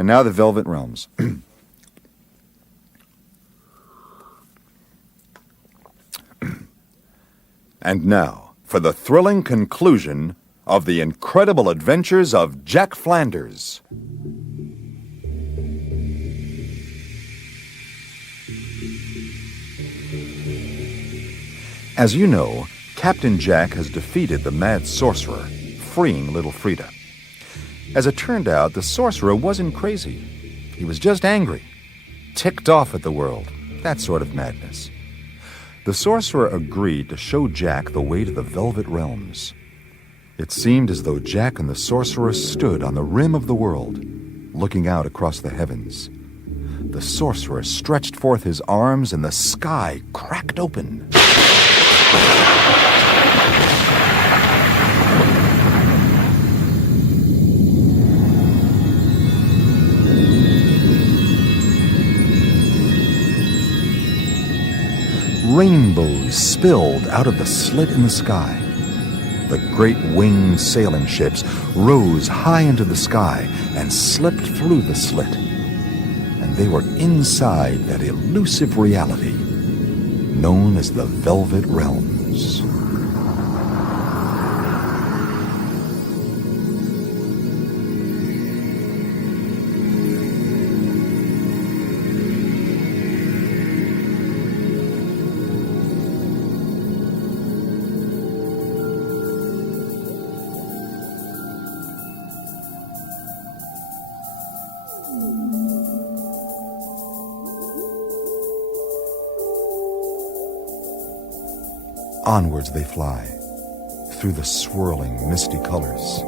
And now the Velvet Realms. And now, for the thrilling conclusion of the incredible adventures of Jack Flanders. As you know, Captain Jack has defeated the mad sorcerer, freeing little Frida. As it turned out, the sorcerer wasn't crazy. He was just angry, ticked off at the world, that sort of madness. The sorcerer agreed to show Jack the way to the Velvet Realms. It seemed as though Jack and the sorcerer stood on the rim of the world, looking out across the heavens. The sorcerer stretched forth his arms and the sky cracked open. Rainbows spilled out of the slit in the sky. The great winged sailing ships rose high into the sky and slipped through the slit. And they were inside that elusive reality known as the Velvet Realms. Onwards they fly, through the swirling, misty colors.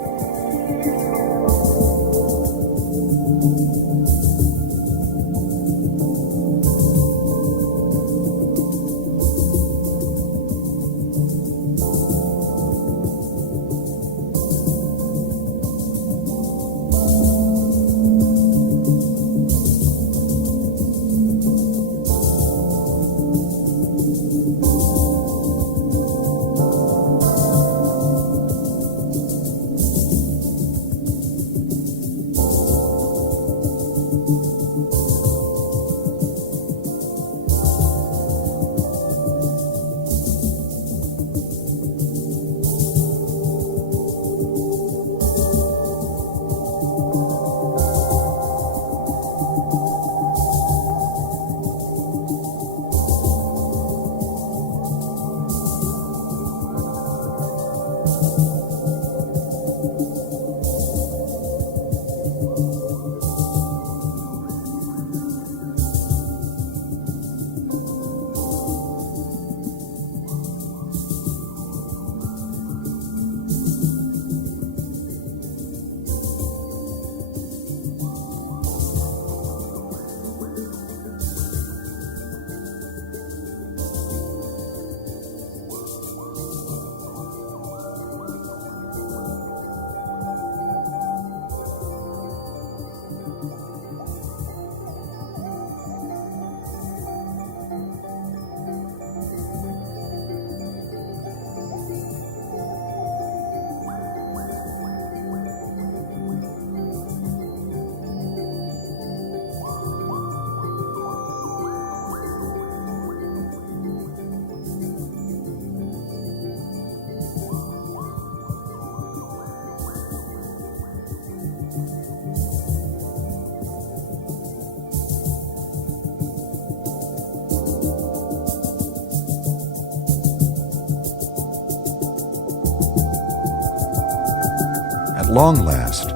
At long last,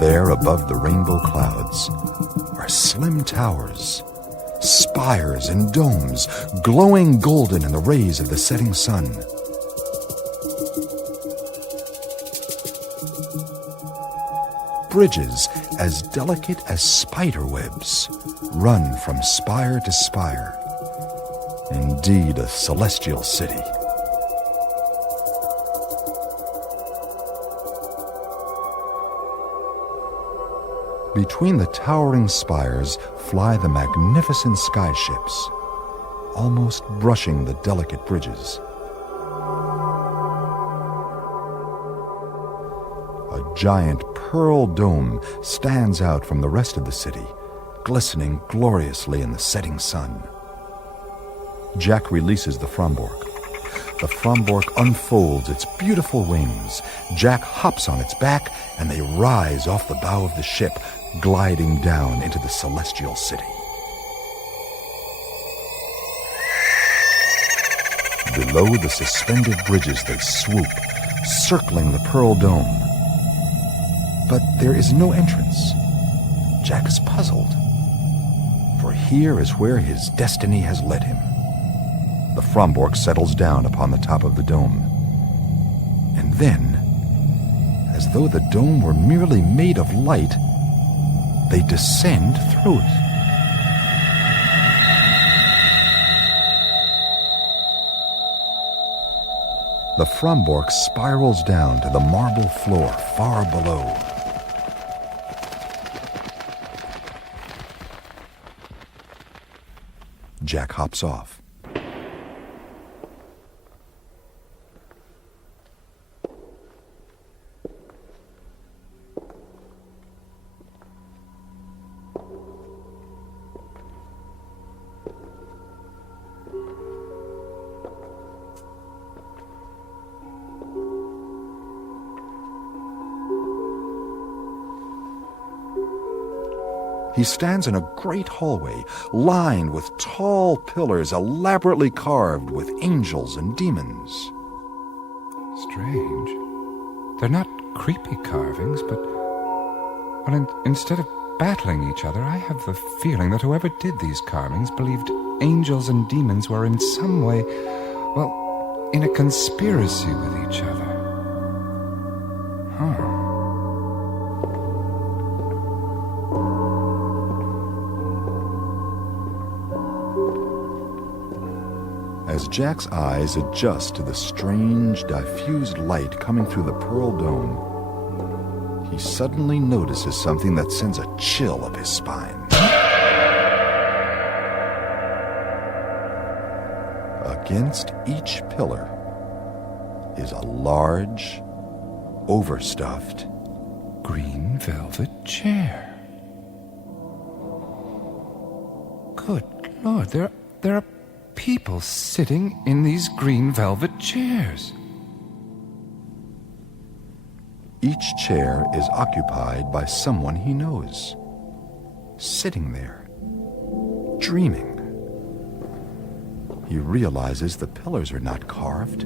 there above the rainbow clouds, are slim towers, spires and domes glowing golden in the rays of the setting sun. Bridges as delicate as spider webs run from spire to spire. Indeed, a celestial city. Between the towering spires fly the magnificent sky ships, almost brushing the delicate bridges. A A giant pearl dome stands out from the rest of the city, glistening gloriously in the setting sun. Jack releases the Frombork. The Frombork unfolds its beautiful wings. Jack hops on its back, and they rise off the bow of the ship, gliding down into the celestial city. Below the suspended bridges they swoop, circling the pearl dome. But there is no entrance. Jack is puzzled, for here is where his destiny has led him. The Frombork settles down upon the top of the dome. And then, as though the dome were merely made of light, they descend through it. The Frombork spirals down to the marble floor far below. Jack hops off. He stands in a great hallway, lined with tall pillars elaborately carved with angels and demons. Strange. They're not creepy carvings, but... Well, instead of battling each other, I have the feeling that whoever did these carvings believed angels and demons were in some way, well, in a conspiracy with each other. As Jack's eyes adjust to the strange, diffused light coming through the pearl dome, he suddenly notices something that sends a chill up his spine. Against each pillar is a large, overstuffed, green velvet chair. Good Lord, there are people sitting in these green velvet chairs. Each chair is occupied by someone he knows, sitting there, dreaming. He realizes the pillars are not carved,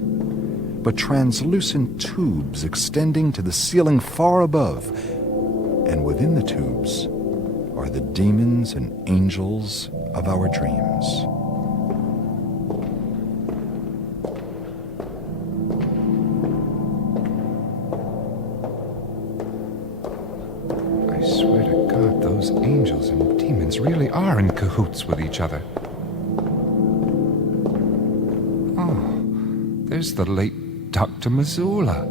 but translucent tubes extending to the ceiling far above, and within the tubes are the demons and angels of our dreams. Angels and demons really are in cahoots with each other. Oh, there's the late Dr. Missoula.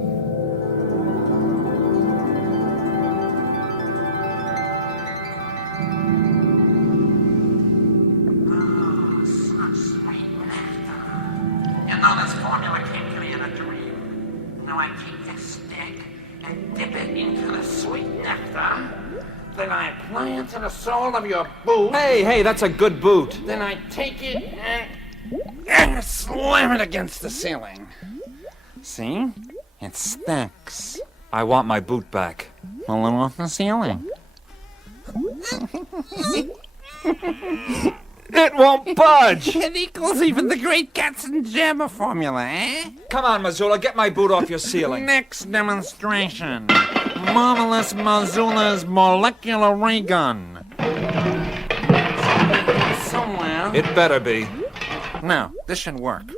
Oh, such sweet nectar. You know this formula came to me in a dream. Now I take this stick and dip it into the sweet nectar. Then I apply it to the sole of your boot. Hey, that's a good boot. Then I take it and slam it against the ceiling. See? It sticks. I want my boot back. Pull it off the ceiling. It won't budge! It equals even the Great Katzenjammer formula, eh? Come on, Missoula, get my boot off your ceiling. Next demonstration. Marvelous Missoula's molecular ray gun. Somewhere. It better be. Now, this should work.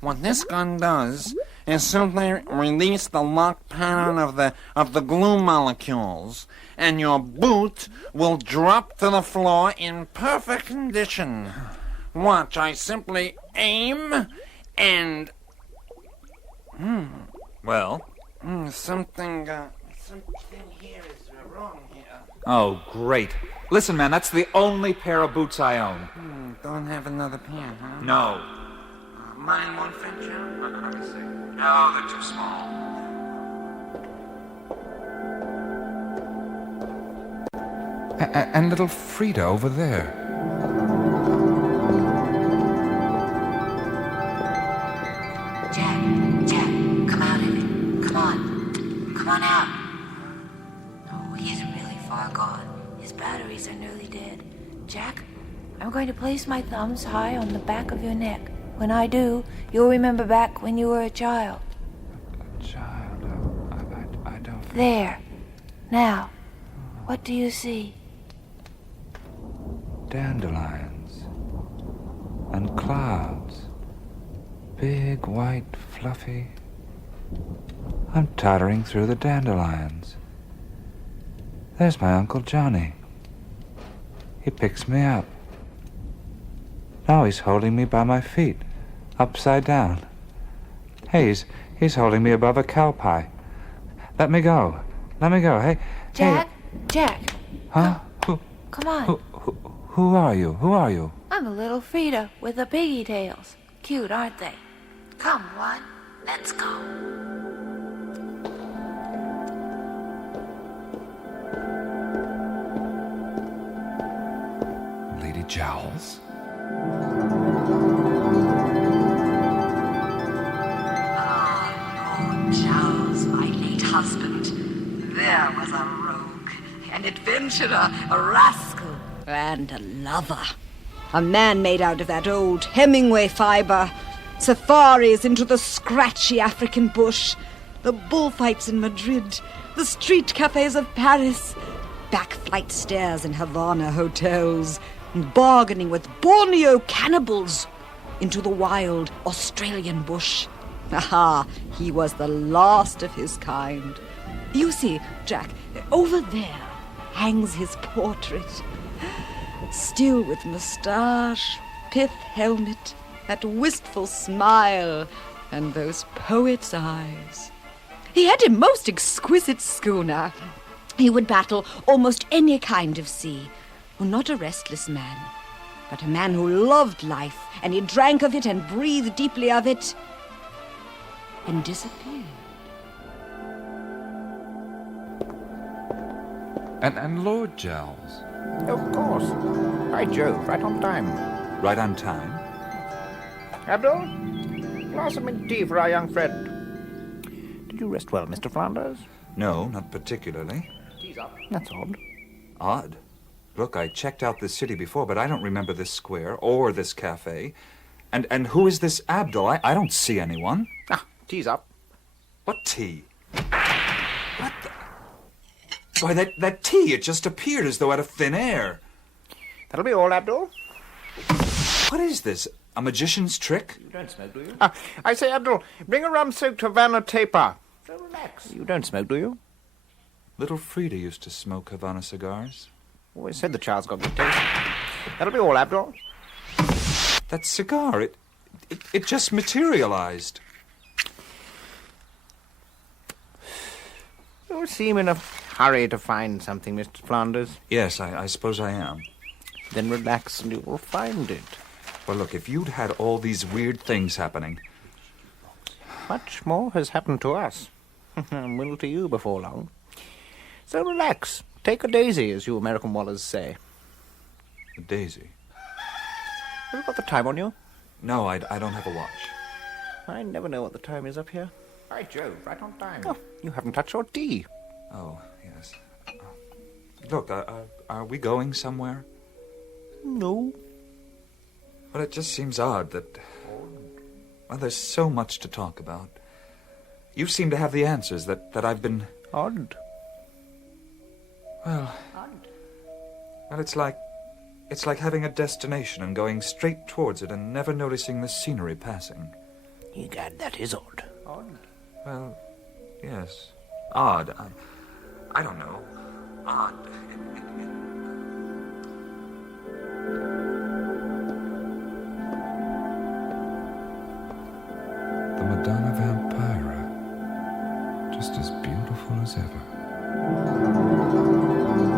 What this gun does is simply release the lock pattern of the glue molecules, and your boot will drop to the floor in perfect condition. Watch, I simply aim and... Well? Something here is wrong here. Oh, great. Listen, man, that's the only pair of boots I own. Don't have another pair, huh? No. Mine won't fit you? Let me see. No, they're too small. And little Frida over there. Jack, come out of it. Come on out. Oh, he's really far gone. His batteries are nearly dead. Jack, I'm going to place my thumbs high on the back of your neck. When I do, you'll remember back when you were a child. A child? I don't... There. Now, what do you see? Dandelions. And clouds. Big, white, fluffy. I'm tottering through the dandelions. There's my Uncle Johnny. He picks me up. Now he's holding me by my feet, upside down. Hey, he's holding me above a cow pie. Let me go. Hey. Jack, Hey. Jack. Huh? Come on. Who are you? I'm a little Frida with the piggy tails. Cute, aren't they? Come, one. Let's go. Lady Jowls? Lord Jowls, my late husband. There was a rogue, an adventurer, a rascal, and a lover. A man made out of that old Hemingway fibre. Safaris into the scratchy African bush. The bullfights in Madrid. The street cafes of Paris. Backflight stairs in Havana hotels. And bargaining with Borneo cannibals. Into the wild Australian bush. Aha, he was the last of his kind. You see, Jack, over there hangs his portrait. Still with moustache, pith helmet, that wistful smile, and those poet's eyes. He had a most exquisite schooner. He would battle almost any kind of sea. Well, not a restless man, but a man who loved life, and he drank of it and breathed deeply of it, and disappeared. And Lord Jowls? Of course. By Jove, right on time. Right on time? Abdul, glass of mint tea for our young friend. Did you rest well, Mr. Flanders? No, not particularly. Tea's up. That's odd. Odd? Look, I checked out this city before, but I don't remember this square or this cafe. And who is this Abdul? I don't see anyone. Ah, tea's up. What tea? What the... Why, that tea, it just appeared as though out of thin air. That'll be all, Abdul. What is this? A magician's trick? You don't smoke, do you? I say, Abdul, bring a rum-soaked Havana taper. So relax. You don't smoke, do you? Little Frida used to smoke Havana cigars. Always said the child's got good taste. That'll be all, Abdul. That cigar, it just materialized. You seem in a hurry to find something, Mr. Flanders. Yes, I suppose I am. Then relax and you will find it. Well, look, if you'd had all these weird things happening... Much more has happened to us. And will to you before long. So relax. Take a daisy, as you American wallers say. A daisy? Have you got the time on you? No, I don't have a watch. I never know what the time is up here. By Jove, right on time. Oh, you haven't touched your tea. Oh, yes. Look, are we going somewhere? No. Well, it just seems odd that... Well, there's so much to talk about. You seem to have the answers that I've been... Odd. Well... Odd. Well, it's like having a destination and going straight towards it and never noticing the scenery passing. Egad, that is odd. Odd. Well, yes. Odd. I don't know. Odd. The Madonna Vampira. Just as beautiful as ever.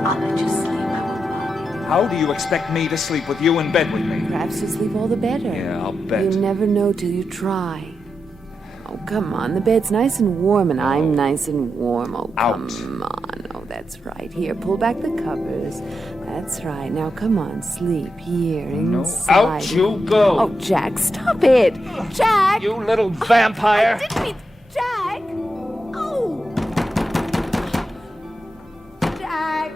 I'll let you sleep. I won't bother you. How do you expect me to sleep with you in bed with me? Perhaps you sleep all the better. Yeah, I'll bet. You never know till you try. Oh, come on. The bed's nice and warm, and I'm nice and warm. Oh, Out. come on. Oh, that's right. Here, pull back the covers. That's right. Now, come on, sleep here inside. Out you go! Oh, Jack, stop it! Jack! You little vampire! I didn't mean... Jack! Oh! Jack!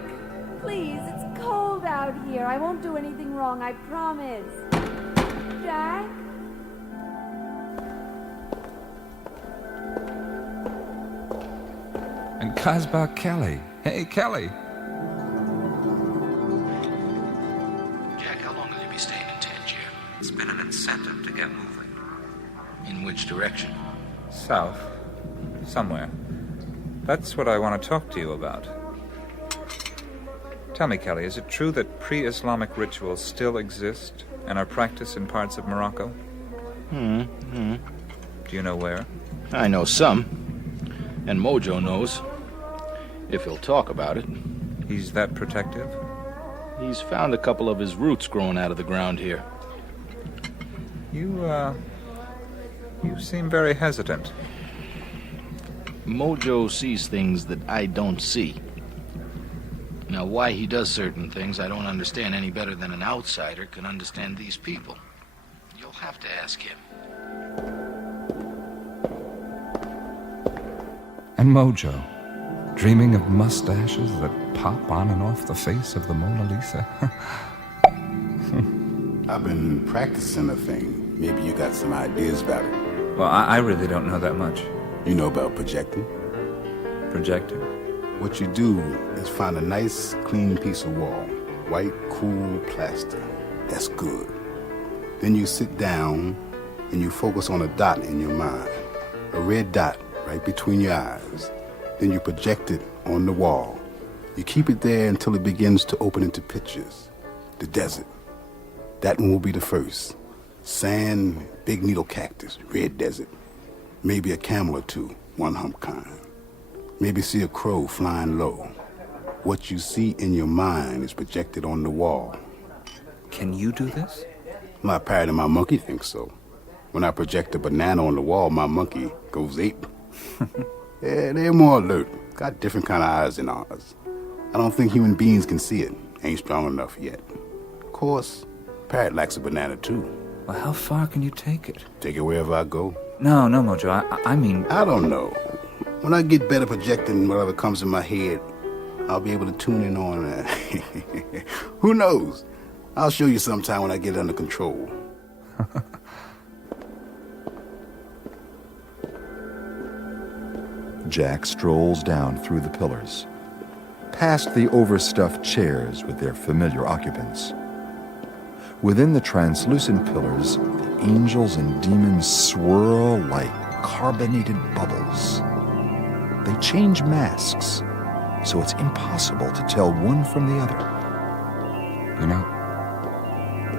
Please, it's cold out here. I won't do anything wrong, I promise. Jack? And Casbah Kelly. Hey, Kelly. Jack, how long will you be staying in Tangier? It's been an incentive to get moving. In which direction? South. Somewhere. That's what I want to talk to you about. Tell me, Kelly, is it true that pre-Islamic rituals still exist and are practiced in parts of Morocco? Do you know where? I know some. And Mojo knows. If he'll talk about it. He's that protective? He's found a couple of his roots growing out of the ground here. You seem very hesitant. Mojo sees things that I don't see. Now, why he does certain things, I don't understand any better than an outsider can understand these people. You'll have to ask him. And Mojo, dreaming of mustaches that pop on and off the face of the Mona Lisa. I've been practicing a thing. Maybe you got some ideas about it. Well, I really don't know that much. You know about projecting? Projecting? What you do is find a nice, clean piece of wall. White, cool plaster. That's good. Then you sit down and you focus on a dot in your mind. A red dot right between your eyes. Then you project it on the wall. You keep it there until it begins to open into pictures. The desert. That one will be the first. Sand, big needle cactus, red desert. Maybe a camel or two, one hump kind. Maybe see a crow flying low. What you see in your mind is projected on the wall. Can you do this? My parrot and my monkey think so. When I project a banana on the wall, my monkey goes ape. Yeah, they're more alert. Got different kind of eyes than ours. I don't think human beings can see it. Ain't strong enough yet. Of course, parrot likes a banana too. Well, how far can you take it? Take it wherever I go. No, Mojo, I mean... I don't know. When I get better projecting whatever comes in my head, I'll be able to tune in on... Who knows? I'll show you sometime when I get it under control. Jack strolls down through the pillars, past the overstuffed chairs with their familiar occupants. Within the translucent pillars, the angels and demons swirl like carbonated bubbles. They change masks, so it's impossible to tell one from the other. You know,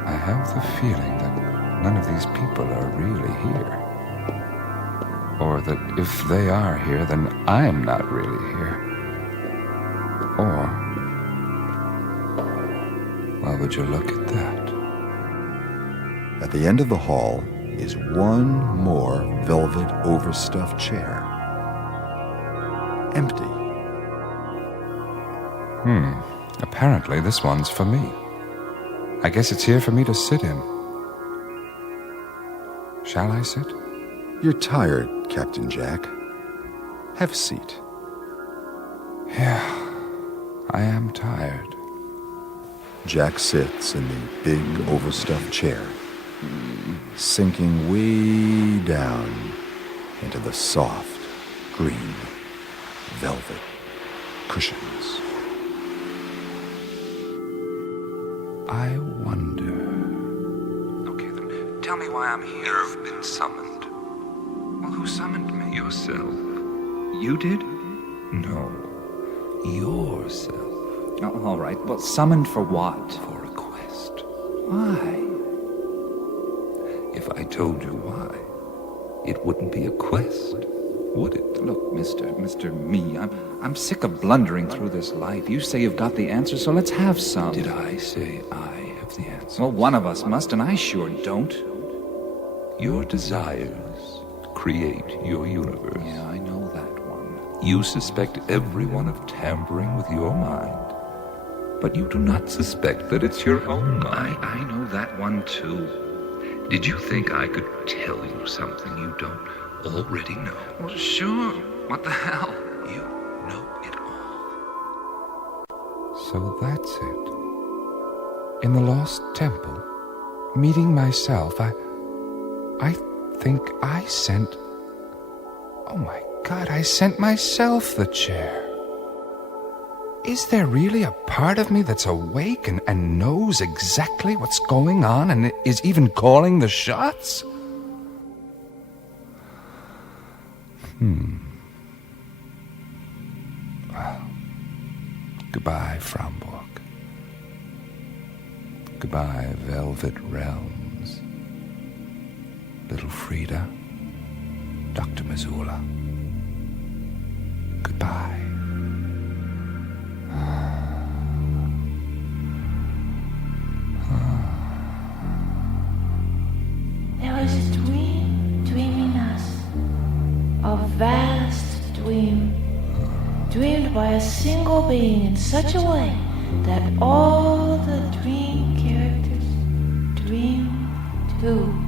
I have the feeling that none of these people are really here. Or that if they are here, then I'm not really here. Or, why would you look at that? At the end of the hall is one more velvet overstuffed chair. Empty. Apparently this one's for me. I guess it's here for me to sit in. Shall I sit? You're tired, Captain Jack. Have a seat. Yeah, I am tired. Jack sits in the big overstuffed chair, sinking way down into the soft, green, velvet cushions. I wonder... Okay, then tell me why I'm here. You've been summoned. Well, who summoned me? Yourself. You did? No, yourself. Oh, all right. Well, summoned for what? For a quest. Why? If I told you why, it wouldn't be a quest, would it? Look, Mr. Me, I'm sick of blundering through this life. You say you've got the answer, so let's have some. Did I say I have the answer? Well, one of us must, and I sure don't. Your desires create your universe. Yeah, I know that one. You suspect everyone of tampering with your mind, but you do not suspect that it's your own mind. I know that one too. Did you think I could tell you something you don't already know? Well, sure. What the hell? You know it all. So that's it. In the Lost Temple, meeting myself, I think I sent... Oh my God, I sent myself the chair. Is there really a part of me that's awake and knows exactly what's going on and is even calling the shots? Well, goodbye, Framborg. Goodbye, Velvet Realms. Little Frida, Dr. Missoula. Goodbye. There was a dream dreaming us. A vast dream. Dreamed by a single being in such a way that all the dream characters dream too.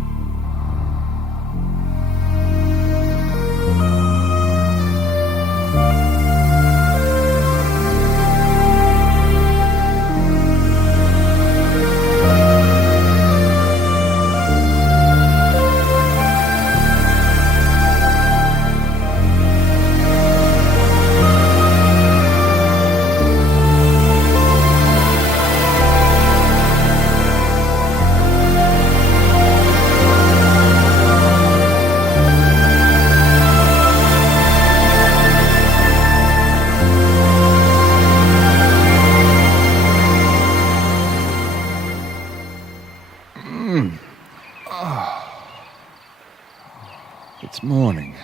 It's morning.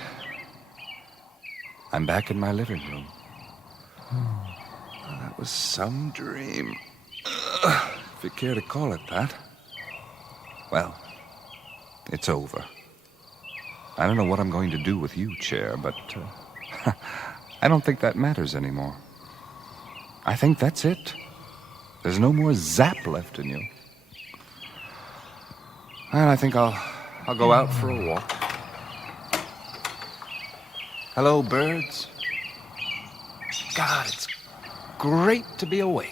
I'm back in my living room. Oh, that was some dream. If you care to call it that. Well, it's over. I don't know what I'm going to do with you, Chair, but I don't think that matters anymore. I think that's it. There's no more zap left in you. And I think I'll go out for a walk. Hello, birds. God, it's great to be awake.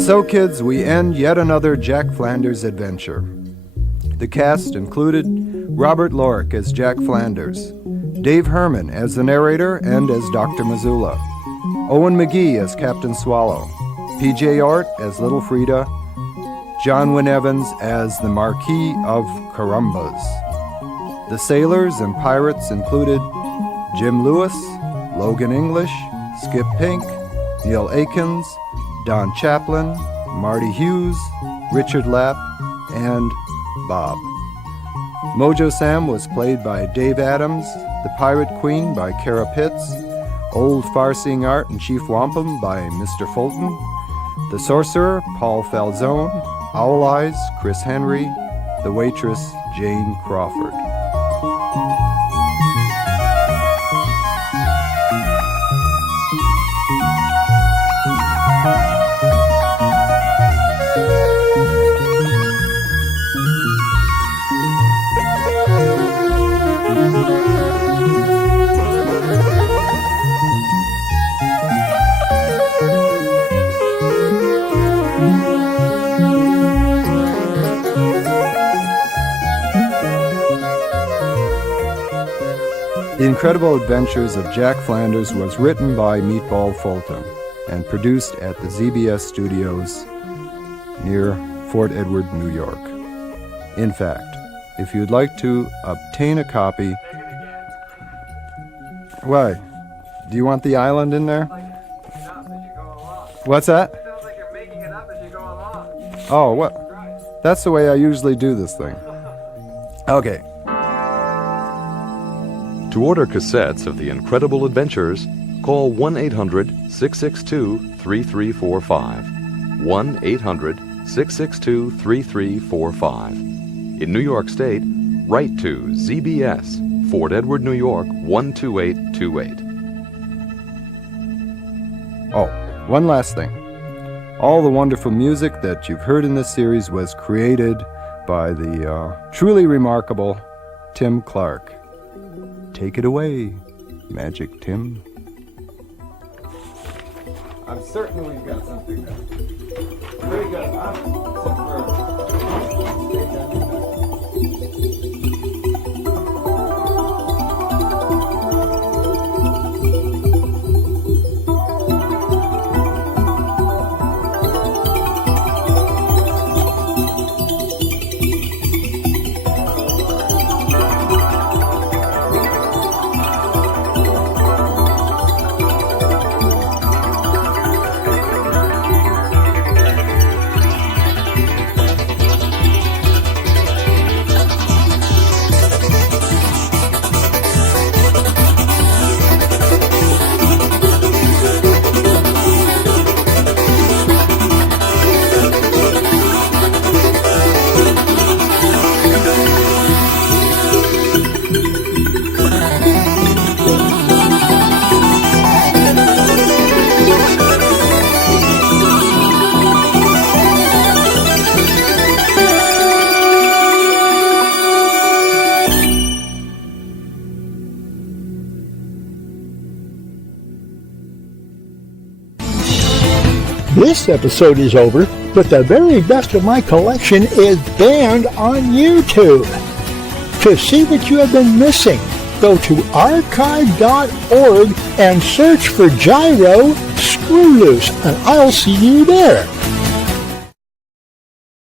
And so, kids, we end yet another Jack Flanders adventure. The cast included Robert Lorick as Jack Flanders, Dave Herman as the narrator and as Dr. Missoula, Owen McGee as Captain Swallow, P.J. Art as Little Frida, John Wynne Evans as the Marquis of Carumbas. The sailors and pirates included Jim Lewis, Logan English, Skip Pink, Neil Akins, Don Chaplin, Marty Hughes, Richard Lapp, and Bob. Mojo Sam was played by Dave Adams, the Pirate Queen by Kara Pitts, Old Farseeing Art and Chief Wampum by Mr. Fulton, the Sorcerer, Paul Falzone, Owl Eyes, Chris Henry, the Waitress, Jane Crawford. The Incredible Adventures of Jack Flanders was written by Meatball Fulton and produced at the ZBS Studios near Fort Edward, New York. In fact, if you'd like to obtain a copy... Why? Do you want the island in there? What's that? It sounds like you're making it up as you go along. Oh, what? That's the way I usually do this thing. Okay. To order cassettes of The Incredible Adventures, call 1-800-662-3345. 1-800-662-3345. In New York State, write to ZBS, Fort Edward, New York, 12828. Oh, one last thing. All the wonderful music that you've heard in this series was created by the truly remarkable Tim Clark. Take it away, Magic Tim. I'm certain we've got something there. Very good, huh? Except This episode is over, but the very best of my collection is banned on YouTube. To see what you have been missing, go to archive.org and search for Gyro, Screwloose, and I'll see you there.